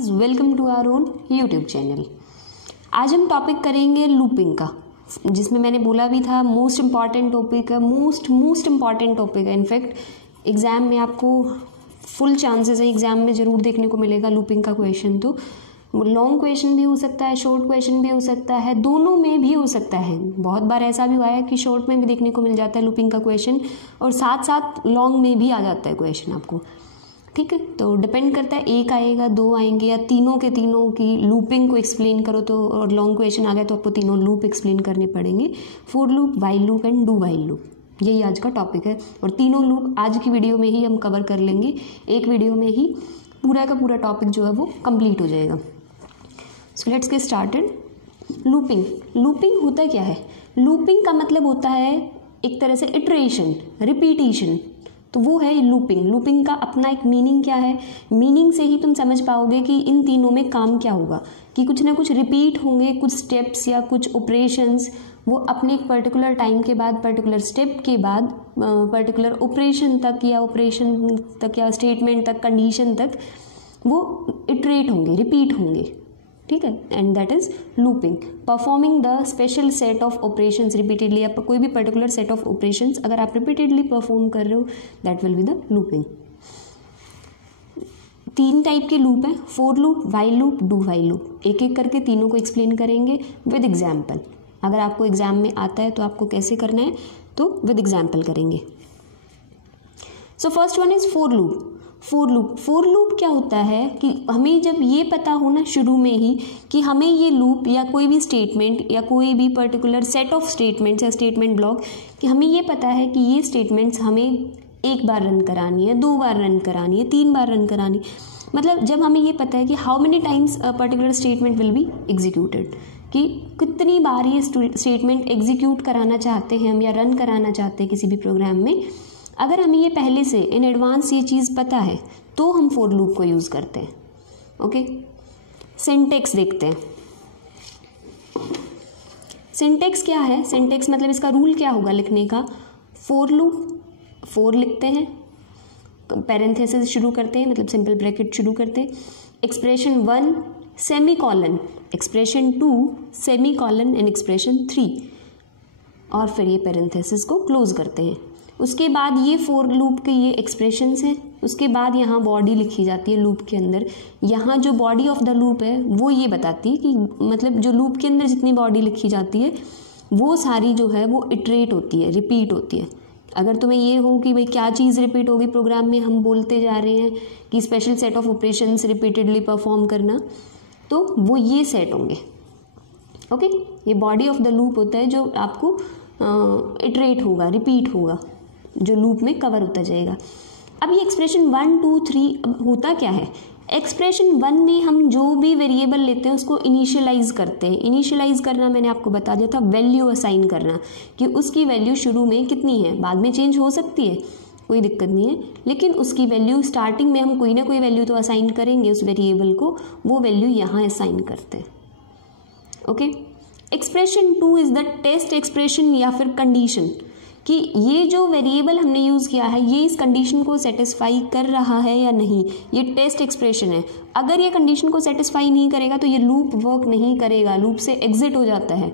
Welcome to our own YouTube channel. आज हम topic करेंगे लूपिंग का, जिसमें मैंने बोला भी था मोस्ट इम्पॉर्टेंट टॉपिक है, मोस्ट इम्पॉर्टेंट टॉपिक है। इनफैक्ट एग्ज़ाम में आपको फुल चांसेस है, एग्ज़ाम में ज़रूर देखने को मिलेगा लूपिंग का क्वेश्चन। तो लॉन्ग क्वेश्चन भी हो सकता है, शॉर्ट क्वेश्चन भी हो सकता है, दोनों में भी हो सकता है। बहुत बार ऐसा भी हुआ है कि शॉर्ट में भी देखने को मिल जाता है लूपिंग का क्वेश्चन और साथ साथ लॉन्ग में भी आ जाता है क्वेश्चन आपको। ठीक है, तो डिपेंड करता है, एक आएगा, दो आएंगे, या तीनों के तीनों की लूपिंग को एक्सप्लेन करो तो, और लॉन्ग क्वेश्चन आ गया तो आपको तीनों लूप एक्सप्लेन करने पड़ेंगे, for loop, while loop and do while loop. यही आज का टॉपिक है और तीनों लूप आज की वीडियो में ही हम कवर कर लेंगे। एक वीडियो में ही पूरा का पूरा टॉपिक जो है वो कंप्लीट हो जाएगा। So let's get started. Looping होता क्या है? लूपिंग का मतलब होता है एक तरह से इटरेशन, रिपीटिशन, तो वो है लूपिंग। लूपिंग का अपना एक मीनिंग क्या है, मीनिंग से ही तुम समझ पाओगे कि इन तीनों में काम क्या होगा, कि कुछ ना कुछ रिपीट होंगे, कुछ स्टेप्स या कुछ ऑपरेशंस, वो अपने एक पर्टिकुलर टाइम के बाद, पर्टिकुलर स्टेप के बाद, पर्टिकुलर ऑपरेशन तक या स्टेटमेंट तक, कंडीशन तक वो इटरेट होंगे, रिपीट होंगे। ठीक है, and that is looping. Performing the special set of operations repeatedly, आप कोई भी पर्टिकुलर सेट ऑफ ऑपरेशंस अगर आप रिपीटेडली परफॉर्म कर रहे हो, that will be the looping. तीन टाइप के लूप है, for loop, while loop, do while loop. एक एक करके तीनों को एक्सप्लेन करेंगे विद एग्जाम्पल। अगर आपको एग्जाम में आता है तो आपको कैसे करना है, तो विद एग्जाम्पल करेंगे। So first one is for loop. For loop क्या होता है कि हमें जब ये पता हो ना शुरू में ही कि हमें ये लूप या कोई भी स्टेटमेंट या कोई भी पर्टिकुलर सेट ऑफ स्टेटमेंट्स या स्टेटमेंट ब्लॉक, कि हमें ये पता है कि ये स्टेटमेंट्स हमें एक बार रन करानी है, दो बार रन करानी है, तीन बार रन करानी, मतलब जब हमें ये पता है कि how many times particular statement will be executed, कि कितनी बार ये स्टेटमेंट एग्जीक्यूट कराना चाहते हैं हम या रन कराना चाहते हैं किसी भी प्रोग्राम में, अगर हमें ये पहले से इन एडवांस ये चीज़ पता है तो हम फॉर लूप को यूज़ करते हैं। ओके, सिंटेक्स देखते हैं। सिंटेक्स क्या है? सिंटेक्स मतलब इसका रूल क्या होगा लिखने का? फॉर लूप, फॉर लिखते हैं, पैरेंथेसिस शुरू करते हैं, मतलब सिंपल ब्रैकेट शुरू करते हैं, expression 1 semi colon, expression 2 semi colon and expression 3, और फिर ये पैरेंथेसिस को क्लोज करते हैं। उसके बाद ये फॉर लूप के ये एक्सप्रेशंस हैं, उसके बाद यहाँ बॉडी लिखी जाती है लूप के अंदर। यहाँ जो बॉडी ऑफ द लूप है वो ये बताती है कि मतलब जो लूप के अंदर जितनी बॉडी लिखी जाती है वो सारी जो है वो इटरेट होती है, रिपीट होती है। अगर तुम्हें ये हो कि भाई क्या चीज़ रिपीट होगी प्रोग्राम में, हम बोलते जा रहे हैं कि special set of operations repeatedly perform करना, तो वो ये सेट होंगे। ओके, ये बॉडी ऑफ द लूप होता है जो आपको इटरेट होगा, रिपीट होगा, जो लूप में कवर होता जाएगा। अब ये एक्सप्रेशन 1 2 3 होता क्या है? एक्सप्रेशन 1 में हम जो भी वेरिएबल लेते हैं उसको इनिशियलाइज करते हैं। इनिशियलाइज करना मैंने आपको बता दिया था, वैल्यू असाइन करना, कि उसकी वैल्यू शुरू में कितनी है, बाद में चेंज हो सकती है, कोई दिक्कत नहीं है, लेकिन उसकी वैल्यू स्टार्टिंग में हम कोई ना कोई वैल्यू तो असाइन करेंगे उस वेरिएबल को, वो वैल्यू यहाँ असाइन करते हैं। Okay, expression 2 is the test expression या फिर कंडीशन, कि ये जो वेरिएबल हमने यूज़ किया है ये इस कंडीशन को सेटिस्फाई कर रहा है या नहीं, ये टेस्ट एक्सप्रेशन है। अगर ये कंडीशन को सेटिस्फाई नहीं करेगा तो ये लूप वर्क नहीं करेगा, लूप से एग्जिट हो जाता है।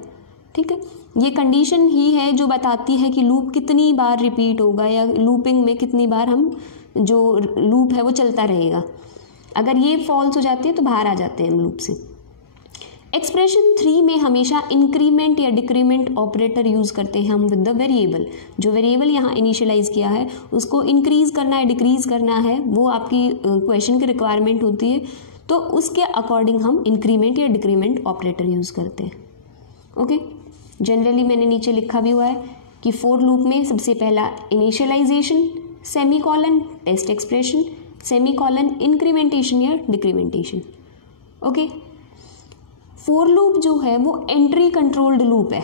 ठीक है, ये कंडीशन ही है जो बताती है कि लूप कितनी बार रिपीट होगा या लूपिंग में कितनी बार हम जो लूप है वो चलता रहेगा। अगर ये फॉल्स हो जाती है तो बाहर आ जाते हैं हम लूप से। एक्सप्रेशन 3 में हमेशा इंक्रीमेंट या डिक्रीमेंट ऑपरेटर यूज़ करते हैं हम विद द वेरिएबल। जो वेरिएबल यहाँ इनिशियलाइज किया है उसको इंक्रीज करना है, डिक्रीज करना है, वो आपकी क्वेश्चन की रिक्वायरमेंट होती है, तो उसके अकॉर्डिंग हम इंक्रीमेंट या डिक्रीमेंट ऑपरेटर यूज़ करते हैं। ओके, जनरली मैंने नीचे लिखा भी हुआ है कि फॉर लूप में सबसे पहला initialization, semicolon test expression, semicolon incrementation या डिक्रीमेंटेशन। ओके, फॉर लूप जो है वो एंट्री कंट्रोल्ड लूप है।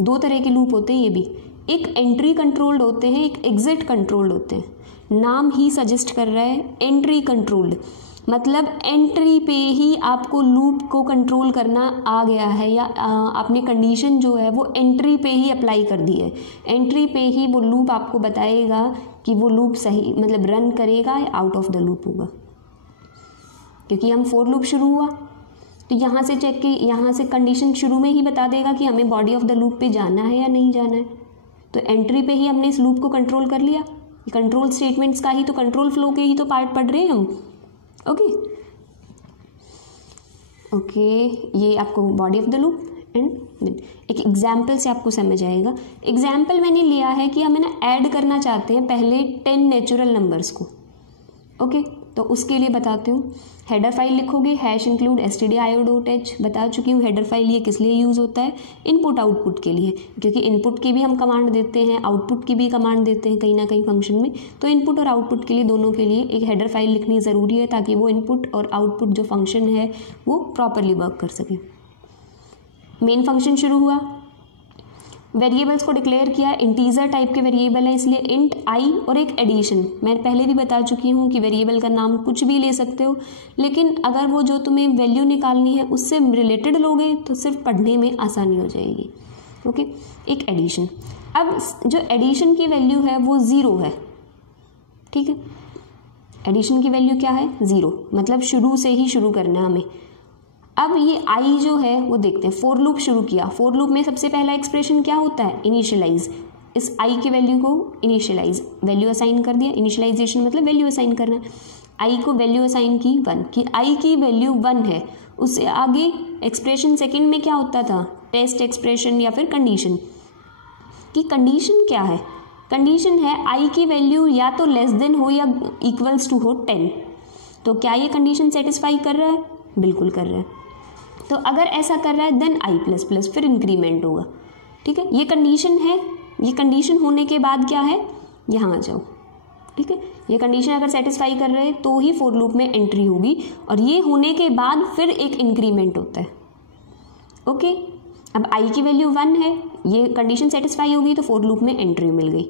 दो तरह के लूप होते हैं ये भी, एक एंट्री कंट्रोल्ड होते हैं, एक एग्जिट कंट्रोल्ड होते हैं। नाम ही सजेस्ट कर रहा है एंट्री कंट्रोल्ड, मतलब एंट्री पे ही आपको लूप को कंट्रोल करना आ गया है, या आपने कंडीशन जो है वो एंट्री पे ही अप्लाई कर दी है, एंट्री पे ही वो लूप आपको बताएगा कि वो लूप सही मतलब रन करेगा या आउट ऑफ द लूप होगा। क्योंकि हम फोर लूप शुरू हुआ, तो यहाँ से चेक की, यहाँ से कंडीशन शुरू में ही बता देगा कि हमें बॉडी ऑफ द लूप पे जाना है या नहीं जाना है। तो एंट्री पे ही हमने इस लूप को कंट्रोल कर लिया। कंट्रोल स्टेटमेंट्स का ही तो, कंट्रोल फ्लो के ही तो पार्ट पढ़ रहे हैं हम। ओके, ये आपको body of the loop and एक एग्जाम्पल से आपको समझ आएगा। एग्जाम्पल मैंने लिया है कि हमें ना ऐड करना चाहते हैं पहले 10 नेचुरल नंबर्स को। ओके, तो उसके लिए बताती हूँ। हेडर फाइल लिखोगे, #include stdio.h। बता चुकी हूँ हेडर फाइल ये किस लिए यूज़ होता है, इनपुट आउटपुट के लिए, क्योंकि इनपुट की भी हम कमांड देते हैं, आउटपुट की भी कमांड देते हैं कहीं ना कहीं फंक्शन में। तो इनपुट और आउटपुट के लिए, दोनों के लिए एक हेडर फाइल लिखनी ज़रूरी है, ताकि वो इनपुट और आउटपुट जो फंक्शन है वो प्रॉपरली वर्क कर सके। मेन फंक्शन शुरू हुआ, वेरिएबल्स को डिक्लेयर किया, इंटीजर टाइप के वेरिएबल है इसलिए इंट आई और एक एडिशन। मैं पहले भी बता चुकी हूँ कि वेरिएबल का नाम कुछ भी ले सकते हो, लेकिन अगर वो जो तुम्हें वैल्यू निकालनी है उससे रिलेटेड लोगे तो सिर्फ पढ़ने में आसानी हो जाएगी। ओके, एक एडिशन। अब जो एडिशन की वैल्यू है वो 0 है, ठीक है। एडिशन की वैल्यू क्या है, 0, मतलब शुरू से ही शुरू करना है हमें। अब ये आई जो है वो देखते हैं, फोर लूप शुरू किया। फोर लूप में सबसे पहला एक्सप्रेशन क्या होता है, इनिशियलाइज। इस आई की वैल्यू को इनिशियलाइज, वैल्यू असाइन कर दिया। इनिशियलाइजेशन मतलब वैल्यू असाइन करना। आई को वैल्यू असाइन की 1, कि आई की वैल्यू 1 है। उससे आगे एक्सप्रेशन सेकंड में क्या होता था, टेस्ट एक्सप्रेशन या फिर कंडीशन। कि कंडीशन क्या है, कंडीशन है आई की वैल्यू या तो लेस देन हो या इक्वल्स टू हो 10। तो क्या ये कंडीशन सेटिस्फाई कर रहा है, बिल्कुल कर रहा है। तो अगर ऐसा कर रहा है देन i++, फिर इंक्रीमेंट होगा, ठीक है। ये कंडीशन है, ये कंडीशन होने के बाद क्या है, यहाँ आ जाओ, ठीक है। ये कंडीशन अगर सेटिस्फाई कर रहे हैं तो ही फोर लूप में एंट्री होगी, और ये होने के बाद फिर एक इंक्रीमेंट होता है। ओके, अब i की वैल्यू 1 है, ये कंडीशन सेटिस्फाई होगी तो फोर लूप में एंट्री मिल गई।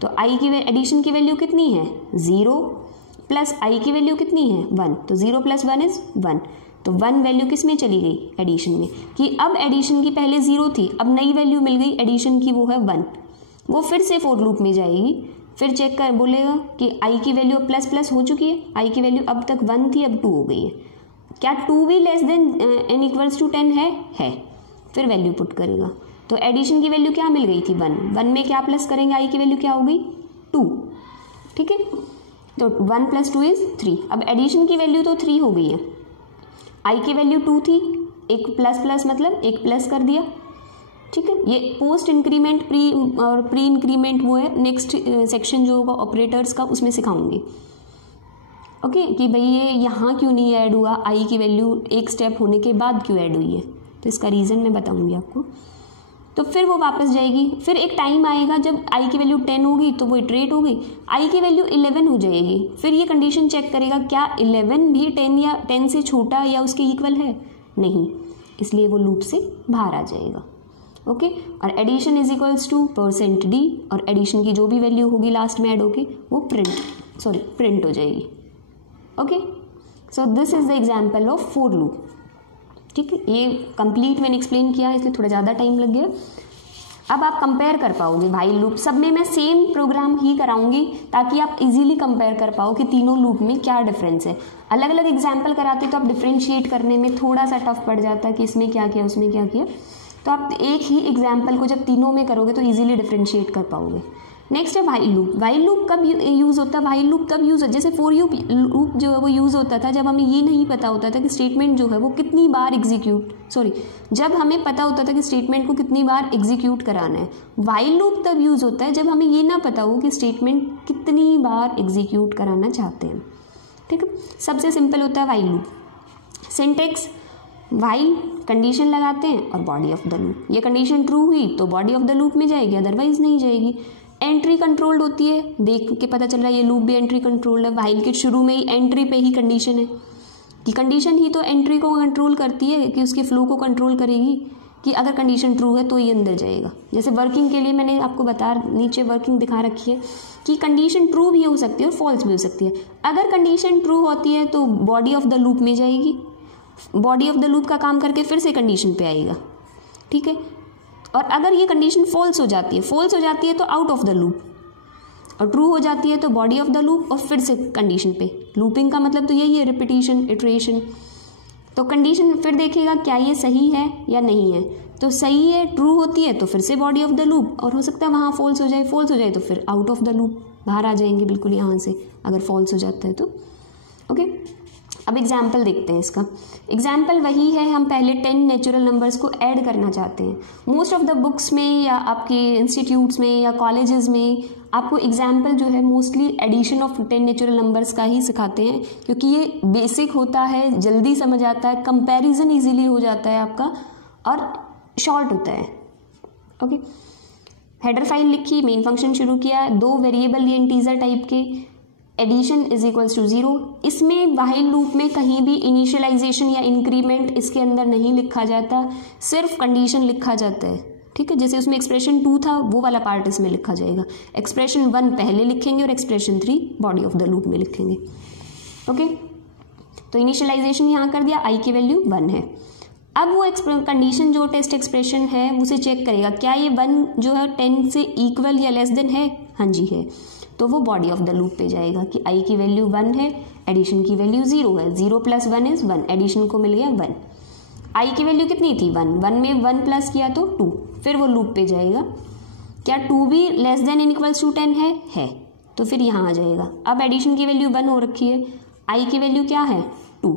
तो i की एडिशन की वैल्यू कितनी है, 0, प्लस i की वैल्यू कितनी है, 1। तो 0 + 1 = 1। तो 1 वैल्यू किस में चली गई, एडिशन में। कि अब एडिशन की पहले 0 थी, अब नई वैल्यू मिल गई एडिशन की, वो है 1। वो फिर से फोर लूप में जाएगी, फिर चेक कर बोलेगा कि i की वैल्यू प्लस हो चुकी है। i की वैल्यू अब तक 1 थी, अब 2 हो गई है। क्या 2 भी लेस देन n = 10 है। फिर वैल्यू पुट करेगा। तो एडिशन की वैल्यू क्या मिल गई थी, 1 में क्या प्लस करेंगे, i की वैल्यू क्या हो गई, 2, ठीक है। तो 1 + 2 = 3। अब एडिशन की वैल्यू तो 3 हो गई है, i की वैल्यू 2 थी, एक प्लस मतलब एक प्लस कर दिया, ठीक है। ये पोस्ट इंक्रीमेंट प्री इंक्रीमेंट वो है, नेक्स्ट सेक्शन जो होगा ऑपरेटर्स का उसमें सिखाऊंगी। ओके, कि भाई ये यहाँ क्यों नहीं ऐड हुआ, i की वैल्यू एक स्टेप होने के बाद क्यों ऐड हुई है, तो इसका रीज़न मैं बताऊंगी आपको। तो फिर वो वापस जाएगी, फिर एक टाइम आएगा जब i की वैल्यू 10 होगी तो वो इटरेट हो गई, i की वैल्यू 11 हो जाएगी। फिर ये कंडीशन चेक करेगा क्या 11 भी 10 या 10 से छोटा या उसके इक्वल है, नहीं, इसलिए वो लूप से बाहर आ जाएगा। ओके, और एडिशन = %d, और एडिशन की जो भी वैल्यू होगी लास्ट में ऐड होगी वो प्रिंट हो जाएगी। Okay, so this is the example of for loop, ठीक है। ये कंप्लीट मैंने एक्सप्लेन किया, इसलिए थोड़ा ज़्यादा टाइम लग गया। अब आप कंपेयर कर पाओगे व्हाइल लूप, सब में मैं सेम प्रोग्राम ही कराऊंगी ताकि आप इजीली कंपेयर कर पाओ कि तीनों लूप में क्या डिफरेंस है। अलग अलग एग्जाम्पल कराते तो आप डिफ्रेंशिएट करने में थोड़ा सा टफ पड़ जाता कि इसमें क्या किया उसमें क्या किया। तो आप एक ही एग्जाम्पल को जब तीनों में करोगे तो ईजिली डिफ्रेंशिएट कर पाओगे। नेक्स्ट है व्हाइल लूप। व्हाइल लूप कब यूज़ होता है, व्हाइल लूप तब यूज़, जैसे फॉर लूप जो है वो यूज़ होता था जब हमें ये नहीं पता होता था कि स्टेटमेंट जो है वो कितनी बार जब हमें पता होता था कि स्टेटमेंट को कितनी बार एग्जीक्यूट कराना है। व्हाइल लूप तब यूज़ होता है जब हमें ये ना पता हो कि स्टेटमेंट कितनी बार एग्जीक्यूट कराना चाहते हैं, ठीक है। सबसे सिंपल होता है while loop. Syntax, while condition लगाते हैं और बॉडी ऑफ द लूप, ये कंडीशन ट्रू हुई तो बॉडी ऑफ द लूप में जाएगी, अदरवाइज नहीं जाएगी। एंट्री कंट्रोल्ड होती है, देख के पता चल रहा है ये लूप भी एंट्री कंट्रोल्ड है। व्हाइल के शुरू में ही एंट्री पे ही कंडीशन है कि कंडीशन ही तो एंट्री को कंट्रोल करती है, कि उसके फ्लो को कंट्रोल करेगी कि अगर कंडीशन ट्रू है तो ये अंदर जाएगा। जैसे वर्किंग के लिए मैंने आपको नीचे वर्किंग दिखा रखी है कि कंडीशन ट्रू भी हो सकती है और फॉल्स भी हो सकती है। अगर कंडीशन ट्रू होती है तो बॉडी ऑफ द लूप में जाएगी, बॉडी ऑफ द लूप का काम करके फिर से कंडीशन पे आएगा, ठीक है। और अगर ये कंडीशन फॉल्स हो जाती है तो आउट ऑफ द लूप, और ट्रू हो जाती है तो बॉडी ऑफ द लूप और फिर से कंडीशन पे। लूपिंग का मतलब तो यही है, रिपीटिशन, इटरेशन। तो कंडीशन फिर देखेगा क्या ये सही है या नहीं है, तो सही है, ट्रू होती है तो फिर से बॉडी ऑफ द लूप, और हो सकता है वहाँ फॉल्स हो जाए, फॉल्स हो जाए तो फिर आउट ऑफ द लूप, बाहर आ जाएंगे बिल्कुल यहाँ से अगर फॉल्स हो जाता है तो। ओके, अब एग्जाम्पल देखते हैं इसका। एग्जाम्पल वही है, हम पहले 10 नेचुरल नंबर्स को ऐड करना चाहते हैं। मोस्ट ऑफ द बुक्स में या आपके इंस्टीट्यूट्स में या कॉलेजेस में आपको एग्जाम्पल जो है mostly addition of 10 natural numbers का ही सिखाते हैं, क्योंकि ये बेसिक होता है, जल्दी समझ आता है, कंपैरिजन इजीली हो जाता है आपका और शॉर्ट होता है। ओके, हेडर फाइल लिखी, मेन फंक्शन शुरू किया, 2 वेरिएबल ये इंटीजर टाइप के, एडिशन इज इक्वल्स टू 0। इसमें व्हाइल लूप में कहीं भी इनिशियलाइजेशन या इंक्रीमेंट इसके अंदर नहीं लिखा जाता, सिर्फ कंडीशन लिखा जाता है। ठीक है, जैसे उसमें एक्सप्रेशन 2 था वो वाला पार्ट इसमें लिखा जाएगा, एक्सप्रेशन 1 पहले लिखेंगे और expression 3 body of the loop में लिखेंगे। ओके, तो इनिशियलाइजेशन यहाँ कर दिया, i की वैल्यू 1 है। अब वो कंडीशन जो टेस्ट एक्सप्रेशन है उसे चेक करेगा क्या ये 1 जो है 10 से इक्वल या लेस देन है, हाँ जी है, तो वो बॉडी ऑफ द लूप पे जाएगा कि i की वैल्यू 1 है, एडिशन की वैल्यू 0 है, 0 + 1 इज 1, एडिशन को मिल गया 1। i की वैल्यू कितनी थी 1, 1 में 1 प्लस किया तो 2, फिर वो लूप पे जाएगा, क्या 2 भी less than in equals to 10 है, तो फिर यहाँ आ जाएगा। अब एडिशन की वैल्यू 1 हो रखी है, i की वैल्यू क्या है 2,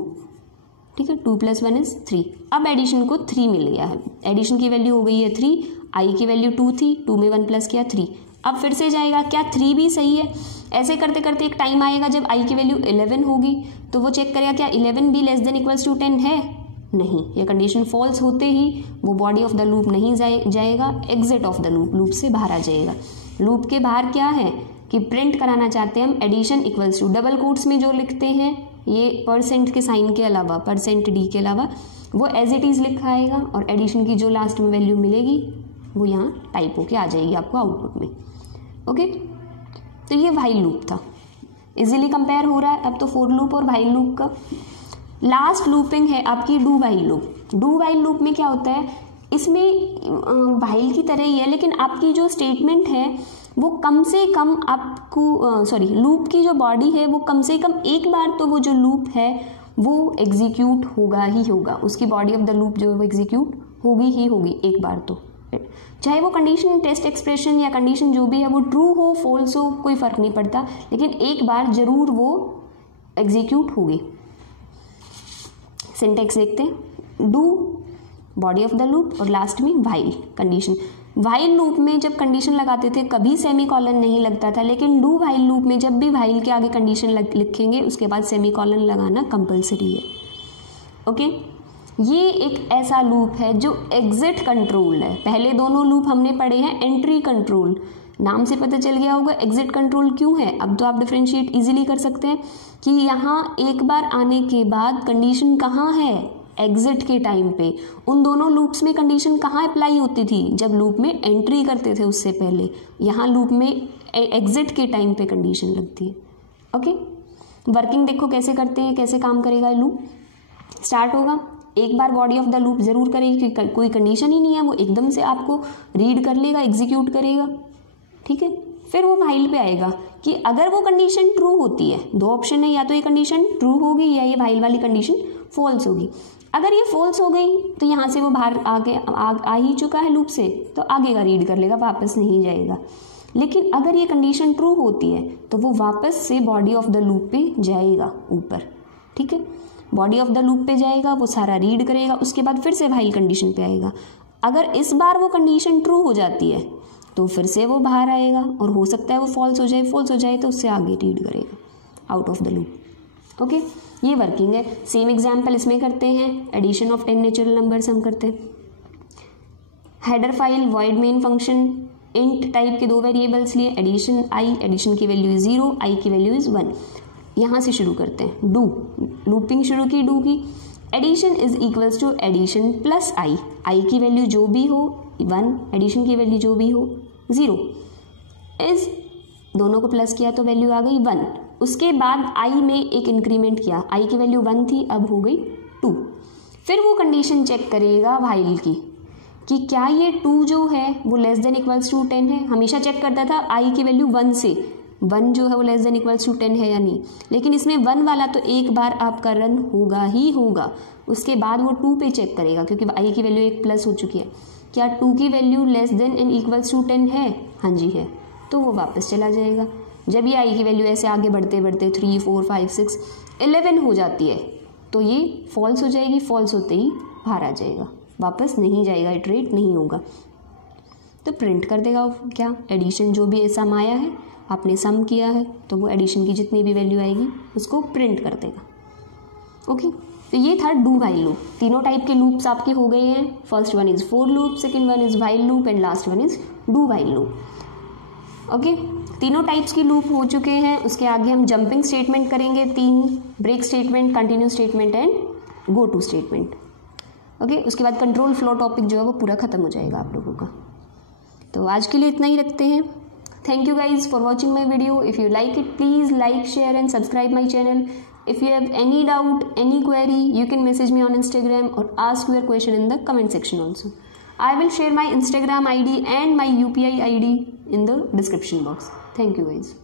ठीक है, 2 + 1 इज 3। अब एडिशन को 3 मिल गया है, एडिशन की वैल्यू हो गई है 3, i की वैल्यू 2 थी, 2 में 1 प्लस किया 3। अब फिर से जाएगा, क्या 3 भी सही है, ऐसे करते करते एक टाइम आएगा जब i की वैल्यू 11 होगी, तो वो चेक करेगा क्या 11 भी लेस देन इक्वल्स टू 10 है, नहीं, ये कंडीशन फॉल्स होते ही वो बॉडी ऑफ द लूप नहीं जाएगा, exit of the loop, loop से बाहर आ जाएगा। लूप के बाहर क्या है कि प्रिंट कराना चाहते हैं हम addition equals to, double quotes में जो लिखते हैं ये % के साइन के अलावा, %d के अलावा वो एज इट इज़ लिखा आएगा, और एडिशन की जो लास्ट में वैल्यू मिलेगी वो यहाँ टाइप होके आ जाएगी आपको आउटपुट में। ओके, तो ये व्हाइल लूप था, इजीली कंपेयर हो रहा है। अब तो फॉर लूप और व्हाइल लूप का लास्ट लूपिंग है आपकी do while loop. Do while loop में क्या होता है, इसमें व्हाइल की तरह ही है, लेकिन आपकी जो स्टेटमेंट है वो कम से कम आपको लूप की जो बॉडी है वो कम से कम एक बार तो वो जो लूप है वो एग्जीक्यूट होगा ही होगा, उसकी बॉडी ऑफ द लूप जो है वो एग्जीक्यूट होगी ही होगी एक बार तो, चाहे वो कंडीशन टेस्ट एक्सप्रेशन या कंडीशन जो भी है वो ट्रू हो फॉल्स हो कोई फ़र्क नहीं पड़ता, लेकिन एक बार ज़रूर वो एग्जीक्यूट होगी। सिंटेक्स देखते हैं, do body of the loop और लास्ट में व्हाइल कंडीशन। व्हाइल लूप में जब कंडीशन लगाते थे कभी सेमीकोलन नहीं लगता था, लेकिन डू व्हाइल लूप में जब भी व्हाइल के आगे कंडीशन लिखेंगे उसके बाद सेमीकोलन लगाना कंपलसरी है। ओके, ये एक ऐसा लूप है जो एग्जिट कंट्रोल है। पहले दोनों लूप हमने पढ़े हैं एंट्री कंट्रोल, नाम से पता चल गया होगा एग्जिट कंट्रोल क्यों है। अब तो आप डिफरेंशिएट इजीली कर सकते हैं कि यहाँ एक बार आने के बाद कंडीशन कहाँ है, एग्जिट के टाइम पे। उन दोनों लूप्स में कंडीशन कहाँ अप्लाई होती थी, जब लूप में एंट्री करते थे उससे पहले। यहाँ लूप में एग्जिट के टाइम पे कंडीशन लगती है। ओके, वर्किंग देखो कैसे करते हैं, कैसे काम करेगा लूप। स्टार्ट होगा, एक बार बॉडी ऑफ द लूप जरूर करेगी कि कोई कंडीशन ही नहीं है, वो एकदम से आपको रीड कर लेगा, एग्जीक्यूट करेगा, ठीक है। फिर वो व्हाइल पे आएगा कि अगर वो कंडीशन ट्रू होती है, दो ऑप्शन है, या तो ये कंडीशन ट्रू होगी या ये व्हाइल वाली कंडीशन फॉल्स होगी। अगर ये फॉल्स हो गई तो यहाँ से वो बाहर आ ही चुका है लूप से, तो आगे का रीड कर लेगा, वापस नहीं जाएगा। लेकिन अगर ये कंडीशन ट्रू होती है तो वो वापस से बॉडी ऑफ द लूप पे जाएगा ऊपर, ठीक है। बॉडी ऑफ द लूप पे जाएगा, वो सारा रीड करेगा, उसके बाद फिर से व्हाइल कंडीशन पे आएगा। अगर इस बार वो कंडीशन ट्रू हो जाती है तो फिर से वो बाहर आएगा, और हो सकता है वो फॉल्स हो जाए तो उससे आगे रीड करेगा out of the loop. Okay, ये वर्किंग है। सेम एग्जाम्पल इसमें करते हैं, एडिशन ऑफ 10 नेचुरल नंबर्स हम करते हैं। Header file void main function, int type के दो वेरिएबल्स लिए, एडिशन आई, एडिशन की वैल्यू इज 0, आई की वैल्यू इज 1। यहाँ से शुरू करते हैं, डू लूपिंग शुरू की डू की। Addition is equals to addition plus I, I की वैल्यू जो भी हो 1, एडिशन की वैल्यू जो भी हो 0, इज दोनों को प्लस किया तो वैल्यू आ गई 1। उसके बाद आई में एक इंक्रीमेंट किया, आई की वैल्यू 1 थी, अब हो गई 2। फिर वो कंडीशन चेक करेगा व्हाइल की कि क्या ये 2 जो है वो लेस देन इक्वल्स टू 10 है। हमेशा चेक करता था आई की वैल्यू 1 से, 1 जो है वो लेस देन इक्वल्स टू 10 है या नहीं, लेकिन इसमें 1 वाला तो एक बार आपका रन होगा ही होगा, उसके बाद वो 2 पे चेक करेगा क्योंकि आई की वैल्यू 1 प्लस हो चुकी है। क्या 2 की value less than and equals to 10 है? हाँ जी है, तो वो वापस चला जाएगा। जब ये आई की वैल्यू ऐसे आगे बढ़ते बढ़ते 3 4 5 6 11 हो जाती है तो ये फॉल्स हो जाएगी, फॉल्स होते ही बाहर आ जाएगा, वापस नहीं जाएगा, इटरेट नहीं होगा, तो प्रिंट कर देगा क्या एडिशन जो भी सम आया है, आपने सम किया है तो वो एडिशन की जितनी भी वैल्यू आएगी उसको प्रिंट कर देगा। ओके, तो ये था डू वाइल लूप। तीनों टाइप के लूप्स आपके हो गए हैं। First one is for loop, second one is while loop and last one is do while loop. Okay, तीनों टाइप्स की लूप हो चुके हैं। उसके आगे हम जंपिंग स्टेटमेंट करेंगे, 3 break statement, continue statement and go to statement. Okay, उसके बाद कंट्रोल फ्लो टॉपिक जो है वो पूरा खत्म हो जाएगा आप लोगों का। तो आज के लिए इतना ही रखते हैं। Thank you guys for watching my video. If you like it, please like, share and subscribe my channel. If you have any doubt, any query, you can message me on Instagram or ask your question in the comment section also. I will share my Instagram ID and my UPI ID in the description box. Thank you guys.